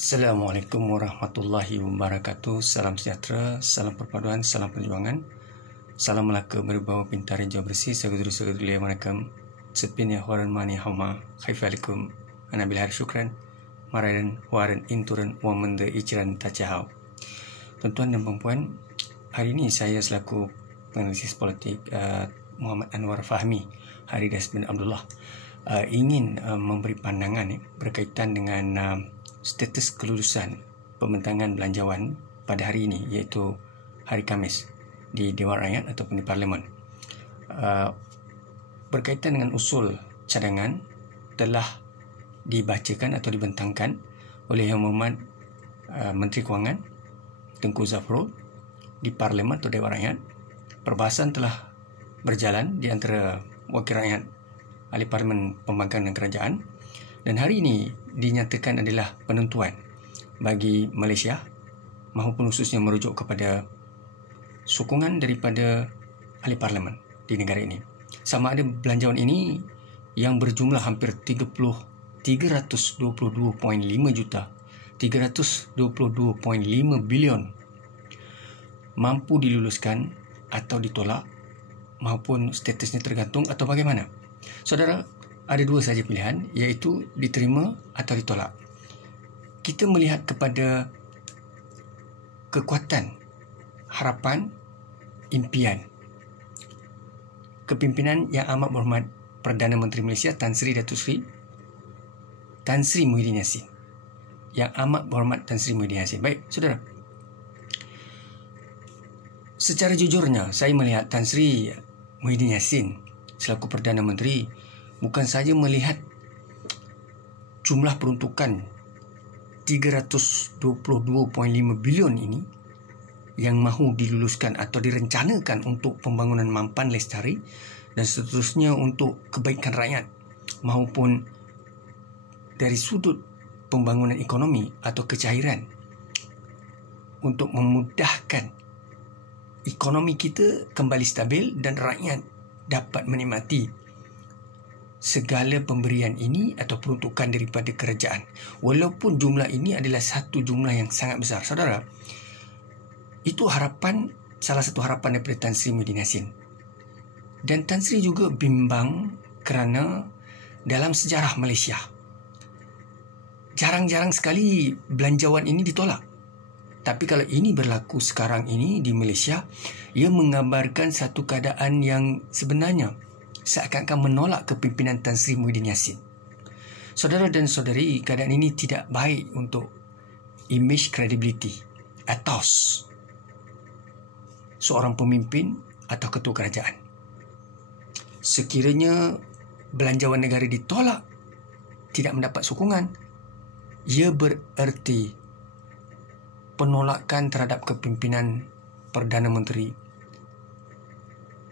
Assalamualaikum warahmatullahi wabarakatuh. Salam sejahtera, salam perpaduan, salam perjuangan. Salam Melaka berbau pintar hijau bersih. Segedul-segedul Assalamualaikum. Sepin ya horan mani hama. Khaifalikum. Ana bilhar syukran. Maradan waran inturan wa mende iciran tacahau. Tuan-tuan dan puan-puan, hari ini saya selaku penganalisis politik Muhammad Anwar Fahmi Haridas bin Abdullah ingin memberi pandangan berkaitan dengan status kelulusan pembentangan belanjawan pada hari ini, iaitu hari Khamis di Dewan Rakyat ataupun di Parlimen. Berkaitan dengan usul cadangan telah dibacakan atau dibentangkan oleh Yang Berhormat Menteri Kewangan Tengku Zafrul di Parlimen atau Dewan Rakyat. Perbahasan telah berjalan di antara wakil rakyat, ahli Parlimen, pembangkang dan kerajaan, dan hari ini dinyatakan adalah penentuan bagi Malaysia maupun khususnya merujuk kepada sokongan daripada ahli Parlimen di negara ini. Sama ada belanjawan ini yang berjumlah hampir 322.5 juta, 322.5 bilion mampu diluluskan atau ditolak maupun statusnya tergantung atau bagaimana. Saudara, ada dua sahaja pilihan, iaitu diterima atau ditolak. Kita melihat kepada kekuatan, harapan, impian kepimpinan Yang Amat Berhormat Perdana Menteri Malaysia Tan Sri Datuk Sri Muhyiddin Yassin. Yang Amat Berhormat Tan Sri Muhyiddin Yassin. Baik, saudara, secara jujurnya saya melihat Tan Sri Muhyiddin Yassin selaku Perdana Menteri bukan saja melihat jumlah peruntukan 322.5 bilion ini yang mahu diluluskan atau direncanakan untuk pembangunan mampan lestari dan seterusnya untuk kebaikan rakyat maupun dari sudut pembangunan ekonomi atau kecairan untuk memudahkan ekonomi kita kembali stabil dan rakyat dapat menikmati segala pemberian ini atau peruntukan daripada kerajaan. Walaupun jumlah ini adalah satu jumlah yang sangat besar. Saudara, itu harapan, salah satu harapan daripada Tan Sri Muhyiddin Yassin. Dan Tan Sri juga bimbang kerana dalam sejarah Malaysia jarang-jarang sekali belanjawan ini ditolak. Tapi kalau ini berlaku sekarang ini di Malaysia, ia menggambarkan satu keadaan yang sebenarnya seakan-akan menolak kepimpinan Tan Sri Muhyiddin Yassin. Saudara dan saudari, keadaan ini tidak baik untuk image credibility ethos seorang pemimpin atau ketua kerajaan. Sekiranya belanjawan negara ditolak, tidak mendapat sokongan, ia bererti penolakan terhadap kepimpinan Perdana Menteri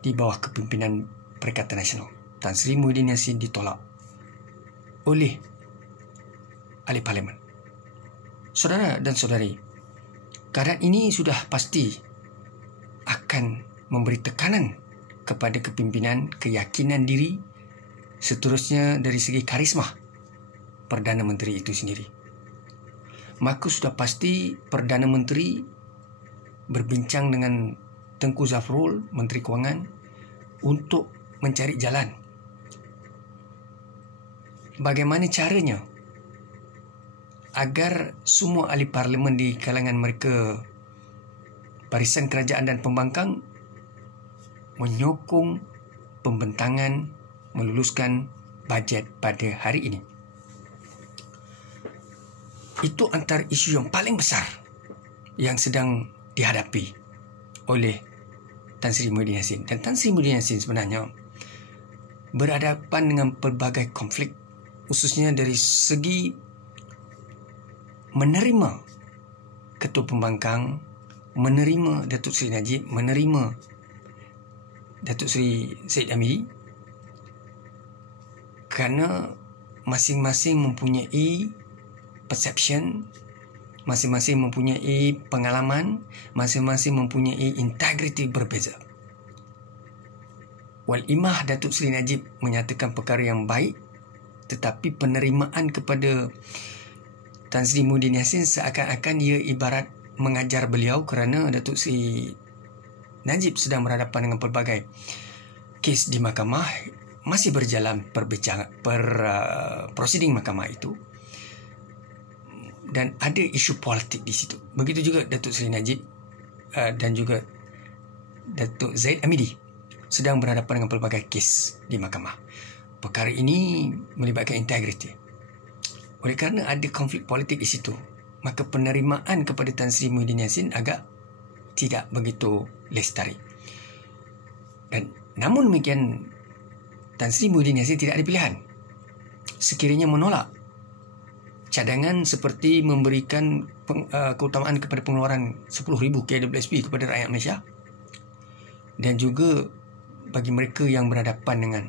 di bawah kepimpinan Perikatan Nasional. Tan Sri Muhyiddin Yassin ditolak oleh ahli Parlimen. Saudara dan saudari, keadaan ini sudah pasti akan memberi tekanan kepada kepimpinan, keyakinan diri, seterusnya dari segi karisma Perdana Menteri itu sendiri. Maka sudah pasti Perdana Menteri berbincang dengan Tengku Zafrul, Menteri Kewangan, untuk mencari jalan bagaimana caranya agar semua ahli Parlimen di kalangan mereka barisan kerajaan dan pembangkang menyokong pembentangan meluluskan bajet pada hari ini. Itu antara isu yang paling besar yang sedang dihadapi oleh Tan Sri Muhyiddin Yassin. Dan Tan Sri Muhyiddin Yassin sebenarnya berhadapan dengan pelbagai konflik, khususnya dari segi menerima ketua pembangkang, menerima Datuk Seri Najib, menerima Datuk Seri Syed Amiri, kerana masing-masing mempunyai perception, masing-masing mempunyai pengalaman, masing-masing mempunyai integriti berbeza. Wal-Imah Datuk Seri Najib menyatakan perkara yang baik, tetapi penerimaan kepada Tan Sri Muhyiddin Yassin seakan-akan ia ibarat mengajar beliau kerana Datuk Seri Najib sedang berhadapan dengan pelbagai kes di mahkamah, masih berjalan prosiding mahkamah itu, dan ada isu politik di situ. Begitu juga Datuk Seri Najib dan juga Datuk Zaid Amidi sedang berhadapan dengan pelbagai kes di mahkamah. Perkara ini melibatkan integriti. Oleh kerana ada konflik politik di situ, maka penerimaan kepada Tan Sri Muhyiddin Yassin agak tidak begitu lestari. Dan namun demikian, Tan Sri Muhyiddin Yassin tidak ada pilihan. Sekiranya menolak cadangan seperti memberikan keutamaan kepada pengeluaran 10,000 KWSP kepada rakyat Malaysia, dan juga bagi mereka yang berhadapan dengan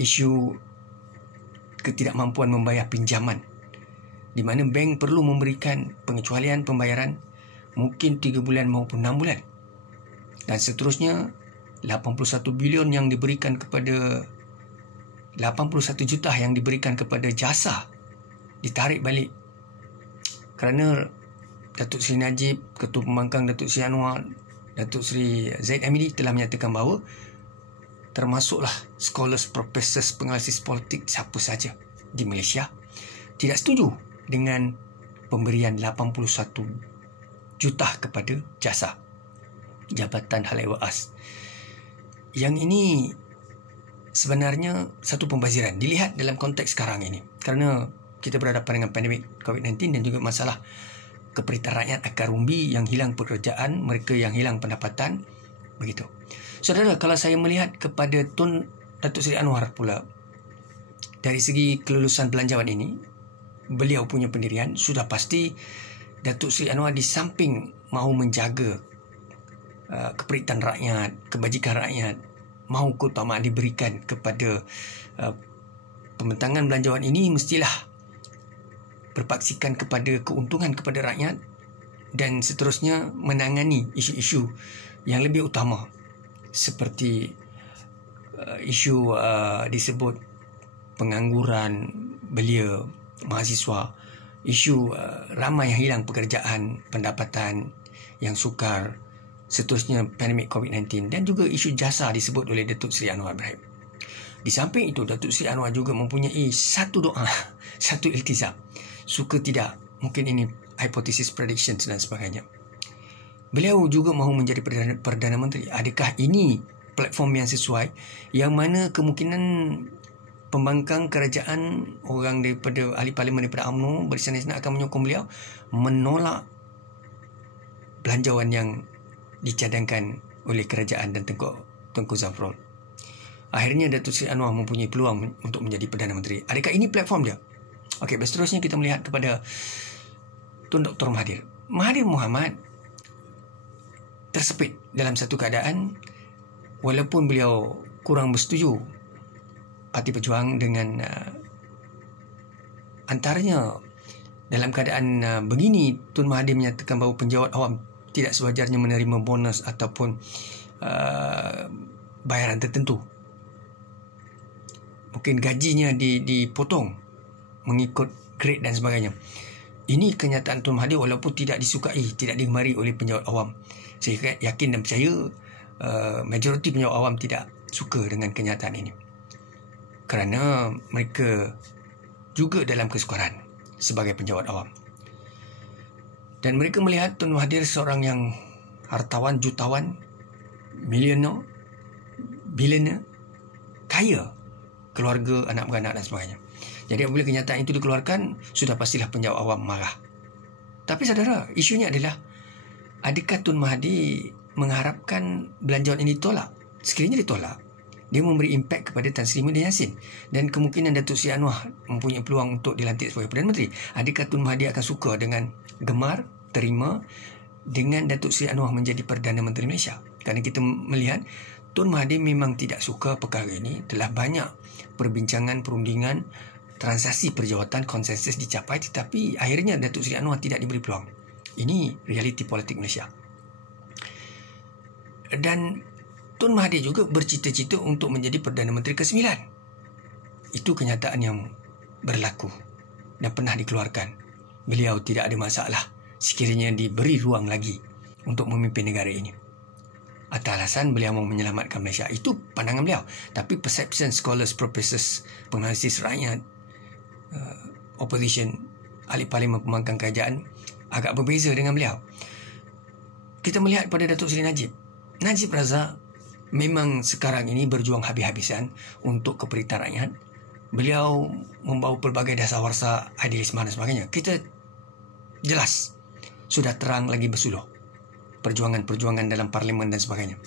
isu ketidakmampuan membayar pinjaman, di mana bank perlu memberikan pengecualian pembayaran mungkin 3 bulan maupun 6 bulan, dan seterusnya 81 bilion yang diberikan kepada 81 juta yang diberikan kepada jasa ditarik balik kerana Datuk Seri Najib, Ketua Pembangkang Datuk Seri Anwar, Datuk Seri Zaid Amidi telah menyatakan bahawa termasuklah scholars, professors, penganalisis politik siapa saja di Malaysia tidak setuju dengan pemberian 81 juta kepada jasa Jabatan Hal Ehwal AS. Yang ini sebenarnya satu pembaziran dilihat dalam konteks sekarang ini, kerana kita berhadapan dengan pandemik COVID-19 dan juga masalah keperitan rakyat akar umbi yang hilang pekerjaan, mereka yang hilang pendapatan, begitu. Saudara, kalau saya melihat kepada Tun Datuk Seri Anwar pula, dari segi kelulusan belanjawan ini, beliau punya pendirian, sudah pasti Datuk Seri Anwar di samping mahu menjaga keperitan rakyat, kebajikan rakyat, mahu keutamaan diberikan kepada pembentangan belanjawan ini, mestilah berpaksikan kepada keuntungan kepada rakyat dan seterusnya menangani isu-isu yang lebih utama seperti isu disebut pengangguran belia mahasiswa, isu ramai yang hilang pekerjaan, pendapatan yang sukar, seterusnya pandemik COVID-19, dan juga isu jasa disebut oleh Datuk Seri Anwar Ibrahim. Di samping itu, Datuk Seri Anwar juga mempunyai satu doa, satu iltizam. Suka tidak, mungkin ini hypothesis, prediction dan sebagainya. Beliau juga mahu menjadi Perdana Menteri. Adakah ini platform yang sesuai, yang mana kemungkinan pembangkang kerajaan, orang daripada ahli parlimen daripada UMNO bersama-sama akan menyokong beliau menolak belanjawan yang dicadangkan oleh kerajaan dan Tengku Zafrul. Akhirnya Datuk Seri Anwar mempunyai peluang untuk menjadi Perdana Menteri. Adakah ini platform dia? Okey, seterusnya kita melihat kepada Tun Dr. Mahathir. Mahathir Mohamad tersepit dalam satu keadaan, walaupun beliau kurang bersetuju Parti Perjuangan dengan antaranya dalam keadaan begini, Tun Mahathir menyatakan bahawa penjawat awam tidak sewajarnya menerima bonus ataupun bayaran tertentu. Mungkin gajinya dipotong mengikut grade dan sebagainya. Ini kenyataan Tun Mahathir walaupun tidak disukai, tidak digemari oleh penjawat awam. Saya yakin dan percaya majoriti penjawat awam tidak suka dengan kenyataan ini, kerana mereka juga dalam kesukaran sebagai penjawat awam. Dan mereka melihat Tun Mahathir seorang yang hartawan, jutawan, milioner, bilioner, kaya, keluarga, anak beranak dan sebagainya. Jadi apabila kenyataan itu dikeluarkan, sudah pastilah penjawat awam marah. Tapi saudara, isunya adalah, adakah Tun Mahathir mengharapkan belanjawan ini ditolak? Sekiranya ditolak, dia memberi impak kepada Tan Sri Muhyiddin Yassin, dan kemungkinan Datuk Seri Anwar mempunyai peluang untuk dilantik sebagai Perdana Menteri. Adakah Tun Mahathir akan suka dengan gemar, terima dengan Datuk Seri Anwar menjadi Perdana Menteri Malaysia? Kerana kita melihat Tun Mahathir memang tidak suka perkara ini. Telah banyak perbincangan, perundingan, transaksi perjawatan, konsensus dicapai, tetapi akhirnya Datuk Seri Anwar tidak diberi peluang. Ini realiti politik Malaysia. Dan Tun Mahathir juga bercita-cita untuk menjadi Perdana Menteri ke-9. Itu kenyataan yang berlaku dan pernah dikeluarkan beliau tidak ada masalah sekiranya diberi ruang lagi untuk memimpin negara ini. Atas alasan beliau mau menyelamatkan Malaysia. Itu pandangan beliau. Tapi perception scholars, professors, penganalisis rakyat, opposition, ahli parlimen, pembangkang kerajaan agak berbeza dengan beliau. Kita melihat pada Datuk Seri Najib. Najib Razak memang sekarang ini berjuang habis-habisan untuk kepentingan rakyat. Beliau membawa pelbagai dasawarsa, idealisme dan sebagainya. Kita jelas sudah terang lagi bersuluh perjuangan-perjuangan dalam parlimen dan sebagainya,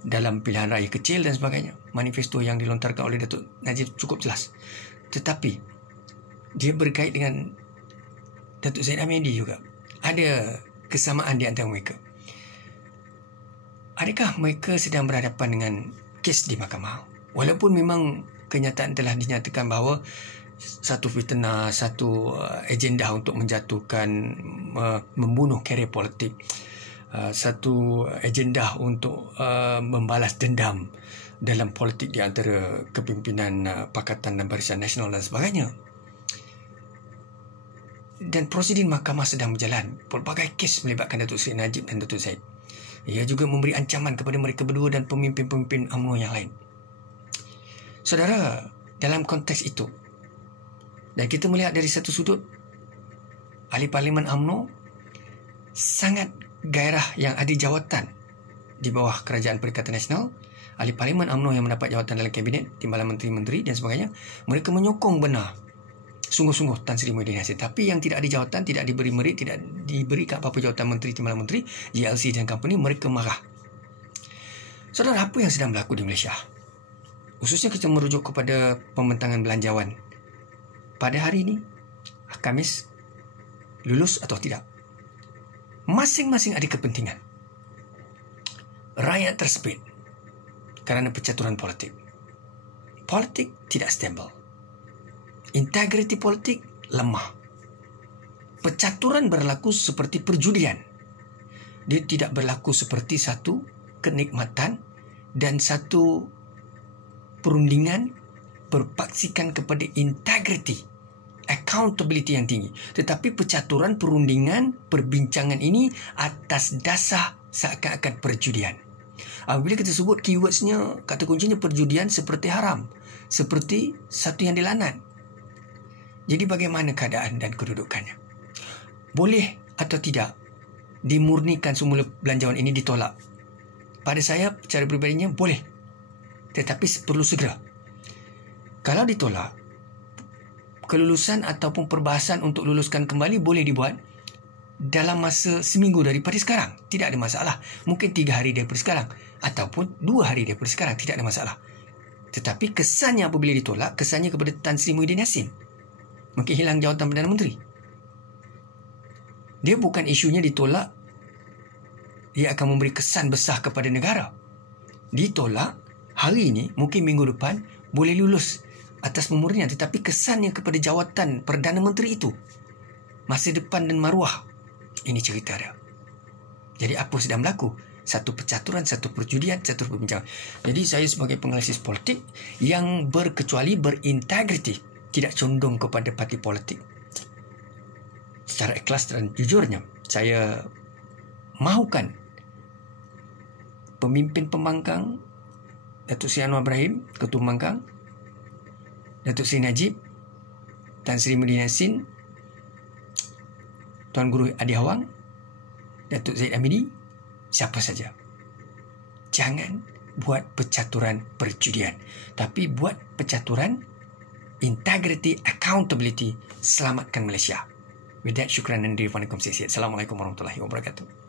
dalam pilihan raya kecil dan sebagainya. Manifesto yang dilontarkan oleh Datuk Najib cukup jelas. Tetapi dia berkait dengan Datuk Zaid Hamidi juga. Ada kesamaan di antara mereka. Adakah mereka sedang berhadapan dengan kes di mahkamah? Walaupun memang kenyataan telah dinyatakan bahawa satu fitnah, satu agenda untuk menjatuhkan, membunuh karier politik, satu agenda untuk membalas dendam dalam politik di antara kepimpinan Pakatan dan Barisan Nasional dan sebagainya. Dan prosedur mahkamah sedang berjalan. Pelbagai kes melibatkan Datuk Seri Najib dan Datuk Zaid. Ia juga memberi ancaman kepada mereka berdua dan pemimpin-pemimpin UMNO yang lain. Saudara, dalam konteks itu, dan kita melihat dari satu sudut, ahli parlimen UMNO sangat gairah yang ada jawatan di bawah Kerajaan Perikatan Nasional. Ahli parlimen UMNO yang mendapat jawatan dalam kabinet, timbalan menteri-menteri dan sebagainya, mereka menyokong benar sungguh-sungguh Tan Sri Muhyiddin Yassin. Tapi yang tidak ada jawatan, tidak diberi merit, tidak diberikan apa-apa jawatan menteri, timbalan menteri, JLC dan company, mereka marah. Saudara, apa yang sedang berlaku di Malaysia? Khususnya kita merujuk kepada pembentangan belanjawan. Pada hari ini, Khamis, lulus atau tidak? Masing-masing ada kepentingan. Rakyat tersepit kerana percaturan politik. Politik tidak stable. Integriti politik lemah. Percaturan berlaku seperti perjudian. Dia tidak berlaku seperti satu kenikmatan dan satu perundingan berpaksikan kepada integriti, accountability yang tinggi. Tetapi percaturan, perundingan, perbincangan ini atas dasar seakan-akan perjudian. Apabila kita sebut keywordsnya, kata kuncinya perjudian seperti haram, seperti satu yang dilaknat. Jadi bagaimana keadaan dan kedudukannya? Boleh atau tidak dimurnikan semula belanjawan ini ditolak? Pada saya, cara pribadinya boleh. Tetapi perlu segera. Kalau ditolak, kelulusan ataupun perbahasan untuk luluskan kembali boleh dibuat dalam masa seminggu daripada sekarang. Tidak ada masalah. Mungkin 3 hari daripada sekarang. Ataupun 2 hari daripada sekarang. Tidak ada masalah. Tetapi kesannya apabila ditolak, kesannya kepada Tan Sri Muhyiddin Yassin. Mungkin hilang jawatan Perdana Menteri. Dia bukan isunya ditolak, dia akan memberi kesan besar kepada negara. Ditolak, hari ini, mungkin minggu depan, boleh lulus atas pemurnian. Tetapi kesannya kepada jawatan Perdana Menteri itu, masa depan dan maruah. Ini cerita dia. Jadi apa sedang berlaku? Satu percaturan, satu perjudian, satu perbincangan. Jadi saya sebagai penganalisis politik yang berkecuali, berintegriti, tidak condong kepada parti politik. Secara ikhlas dan jujurnya, saya mahukan pemimpin pembangkang Datuk Seri Anwar Ibrahim, Ketua Pembangkang, Datuk Seri Najib, Tan Sri Muhyiddin Yassin, Tuan Guru Adi Hawang, Datuk Zaid Hamidi, siapa saja. Jangan buat percaturan perjudian, tapi buat percaturan integrity, accountability, selamatkan Malaysia. With that, syukran dan diri. Assalamualaikum warahmatullahi wabarakatuh.